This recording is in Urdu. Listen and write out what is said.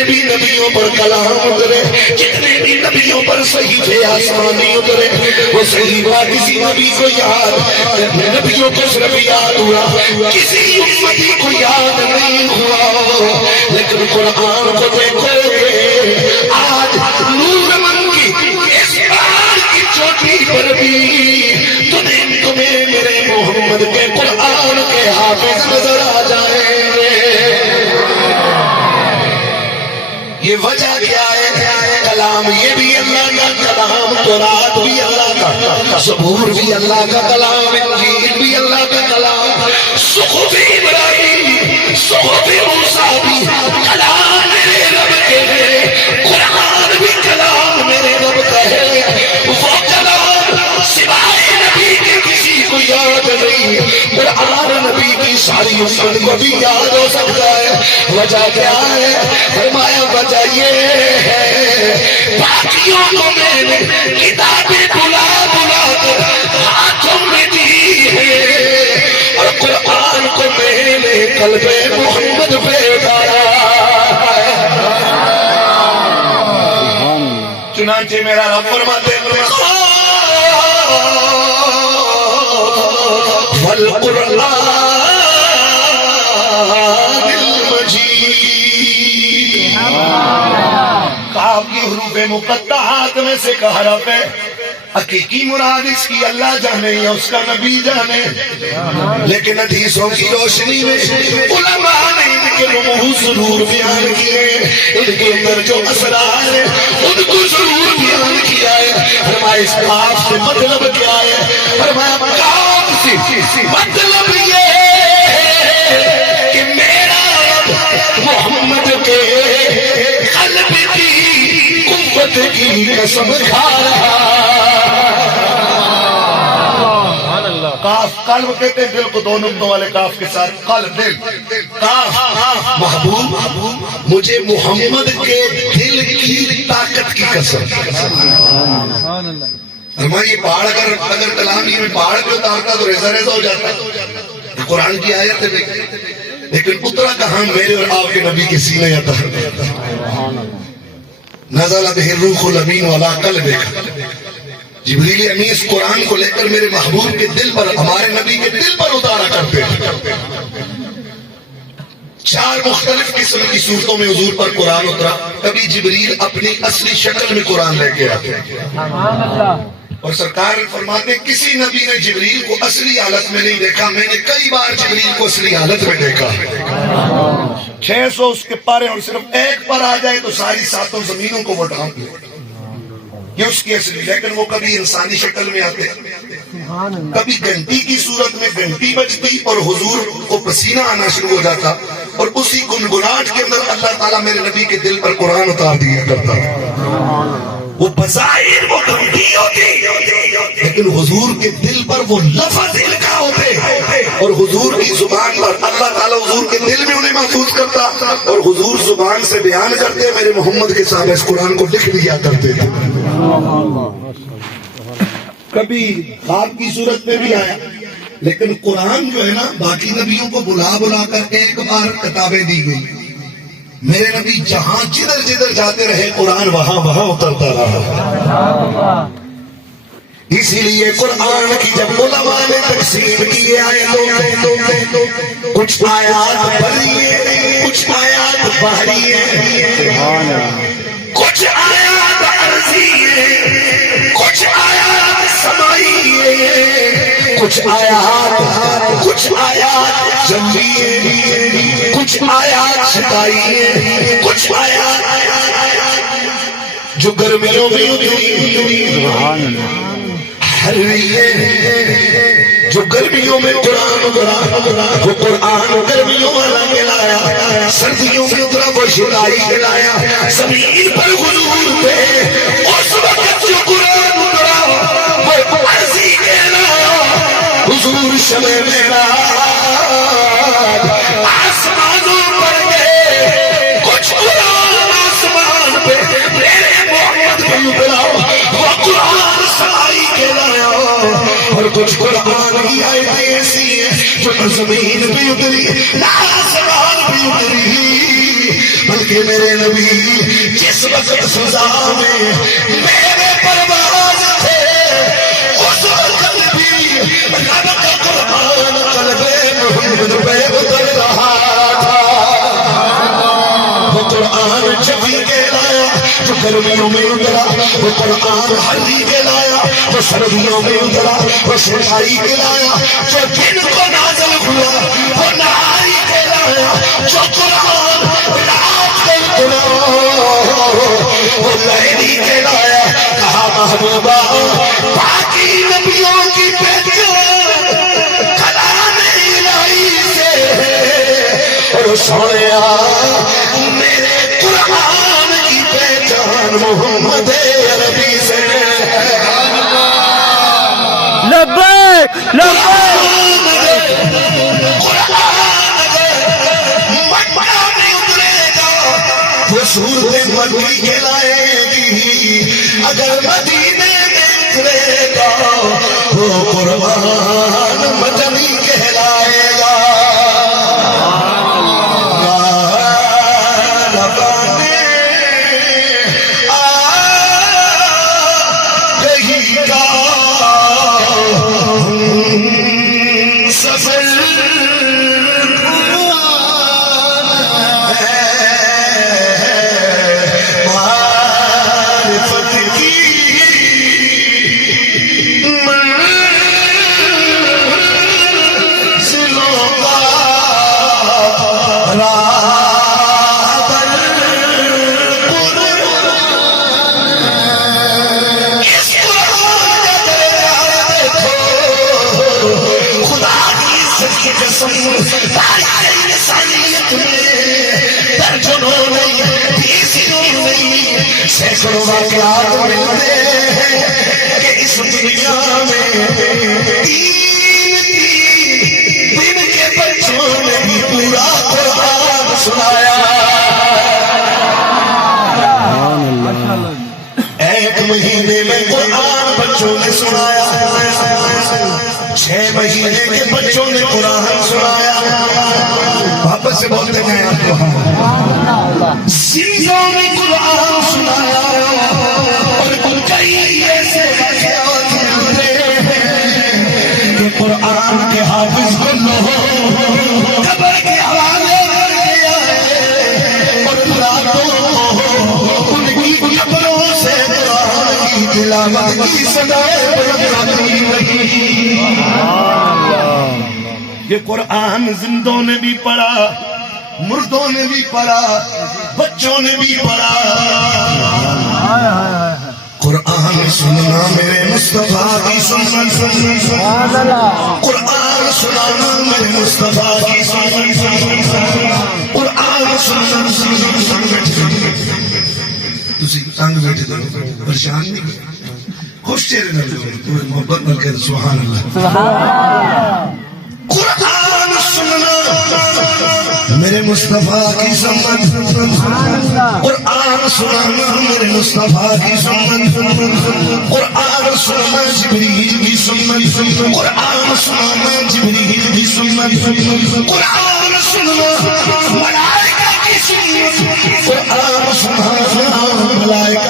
جتنے بھی نبیوں پر کلام اترے، جتنے بھی نبیوں پر صحیفے آسمانی اترے، وہ صحیفہ کسی نبی کو یاد، نبیوں کو صرف یاد ہوا، کسی امتی کو یاد نہیں ہوا۔ لیکن قرآن کو دیکھو گے آج نور من کی اس بار کی چوٹی پر بھی تمہیں میرے محمد کے قرآن کے حافظ نظر آ جائیں گے۔ یہ وجہ کیا ہے؟ کلام یہ بھی اللہ کا کلام، تورات بھی اللہ کا، زبور بھی اللہ کا کلام، انجیل بھی اللہ کا کلام، صحف ابراہیم، صحف موسیٰ بھی کلام میرے رب کے ہے، قرآن بھی کلام میرے رب کا ہے۔ وہ کلام سوائے نبی کے کسی کو یاد نہیں، قرآن نبی کی ساری امت کو بھی یاد ہو سکتا ہے۔ وجہ کیا ہے؟ فرمایا وجہ یہ ہے باقیوں کو میں نے کتابیں بلا بلا کر ہاتھوں میں دی ہے، اور قرآن کو میں نے قلب محمد پہ ڈالا ہے۔ چنانچہ میرا رب فرماتے ہیں والقرآن المجید، کاف کی حروف مقطعات میں سے کا حرف ہے، حقیقی مراد اس کی اللہ جانے یا اس کا نبی جانے، لیکن حدیثوں کی روشنی میں علماء نے ان کے رموز ضرور بیان کیے، ان کے اندر جو اسرار ہیں ان کو ضرور بیان کیا ہے۔ فرمایا اس کاف سے مطلب کیا ہے؟ فرمایا کاف سے مطلب یہ ہے کہ میرا رب محمد کے قلب کی قوت کی قسم کھا رہا۔ کاف قلب کہتے ہیں دل کو دو نقطوں والے کاف کے ساتھ، قلب دل، کاف محبوب مجھے محمد کے دل کی طاقت کی قسم۔ ہماری پہاڑ اگر کلامی میں پہاڑ پہ اتارتا تو ریزہ ریزہ ہو جاتا، قرآن کی آیت ہے، لیکن اترا کہاں؟ میرے اور آپ کے نبی کے سینے آتا نزل بہ الروح الامین علی قلبک، جبریل امین اس قرآن کو لے کر میرے محبوب کے دل پر، ہمارے نبی کے دل پر اتارا کرتے ہیں۔ 4 مختلف قسم کی صورتوں میں حضور پر قرآن اترا، کبھی جبریل اپنی اصلی شکل میں قرآن لے کے آتے ہیں، اور سرکار فرماتے ہیں کسی نبی نے جبریل کو اصلی حالت میں نہیں دیکھا، میں نے کئی بار جبریل کو اصلی حالت میں دیکھا۔ 600 اس کے پارے، اور صرف ایک پر آ جائے تو ساری 7 زمینوں کو وہ ڈھانپ لے، یہ اس کی اصلی، لیکن وہ کبھی انسانی شکل میں آتے، کبھی گھنٹی کی صورت میں گھنٹی بجتی اور حضور کو پسینہ آنا شروع ہو جاتا، اور اسی گنگناہٹ کے اندر اللہ تعالیٰ میرے نبی کے دل پر قرآن اتار دیا کرتا۔ وہ بظاہر وہ گھنٹی ہوتی لیکن حضور کے دل پر وہ لفظ لکھا ہوتے، اور حضور کی زبان پر اللہ تعالیٰ حضور کے دل میں انہیں محفوظ کرتا، اور حضور زبان سے بیان کرتے میرے محمد کے سامنے اس قرآن کو لکھ دیا کرتے تھے۔ کبھی خواب کی صورت میں بھی آیا، لیکن قرآن جو ہے نا باقی نبیوں کو بلا بلا کر ایک بار کتابیں دی گئی، میرے نبی جہاں جدھر جدھر جاتے رہے قرآن وہاں وہاں اترتا رہا۔ اسی لیے قرآن کی جب علماء نے تقسیم کی آیتوں، کچھ آیات بری ہیں، کچھ آیات بحری ہیں، کچھ آیات عرضی ہیں، کچھ آیات سمائی ہیں، کچھ آیات جنگی ہیں، کچھ آیات شتائی ہیں، کچھ آیات جو گرمیوں میں جو گرمیوں میں قرآن وہ قرآن گرمیوں والا ملایا، سردیوں میں اترا وہ شتائی ملایا، زمین پر حضور پہ اس وقت جو قرآن اترا وہ عرضی کہلایا، حضور شمع میرا آسمانوں پر گئے، کچھ قرآن آسمان پہ میرے محمد کو اترا وہ قرآن سمائی کہلایا، اور کچھ قرآن کی آیتیں ایسی ہیں جو زمین بھی اتری نہ آسمان بھی اتری، بلکہ کہ میرے نبی جس وقت فضا میں میرے پرواز تھے اس وقت بھی رب کا قرآن قلب محمد پہ اتر رہا تھا. وہ قرآن جبھی کے لایا جو گرمیوں میں اترا, وہ قرآن ہردی کے لایا وہ سردیوں میں اترا, وہ سرخائی کے لایا جو دن کو نازل ہوا, وہ نہاری کے لایا جو قرآن رات کو اترا, وہ لہری کے لایا. کہا محبوبہ باقی نبیوں کی پہچان کلام الہی سے ہے, اور سویا میرے قرآن کی پہچان محمد عربی سے ہے. لبیک لبیک. وہ صورت مکی کہلائے گی اگر مدینے میں اترے گا, وہ قرآن مدنی کہلائے گا. سینکڑوں واقعات ملتے ہیں کہ اس دنیا میں دن کے بچوں نے بھی پورا قرآن سنایا. ایک مہینے میں قرآن بچوں نے سنایا, 6 مہینے کے بچوں نے قرآن سنایا. واپس سے بولتے ہیں آپ کو زندوں نے قرآن سنایا, اور کئی ایسے واقعات ملتے ہیں کہ قرآن کے حافظ بنو قبر کے حوالے کر دیا ہے, اور راتوں ان کی قبروں سے قرآن کی تلاوت کی صدائیں بلند رہی. یہ قرآن زندوں نے بھی پڑھا, مردوں نے بھی پڑھا, بچوں نے بھی پڑھا. قرآن سننا میرے مصطفیٰ کی سنت, قرآن سنانا میرے مصطفیٰ کی سنت, قرآن سننا. تسی تنگ بیٹھے دو, پریشان نہیں, خوش چہرے نہ دو, محبت نہ کہہ سبحان اللہ. قرآن سننا میرے مصطفیٰ کی سنت, قرآن سنانا میرے مصطفیٰ کی سنت, قرآن سنانا جبریل کی سنت, قرآن سنانا جبریل کی سنت, قرآن سننا ملائکہ کی سنت, قرآن سنانا ملائکہ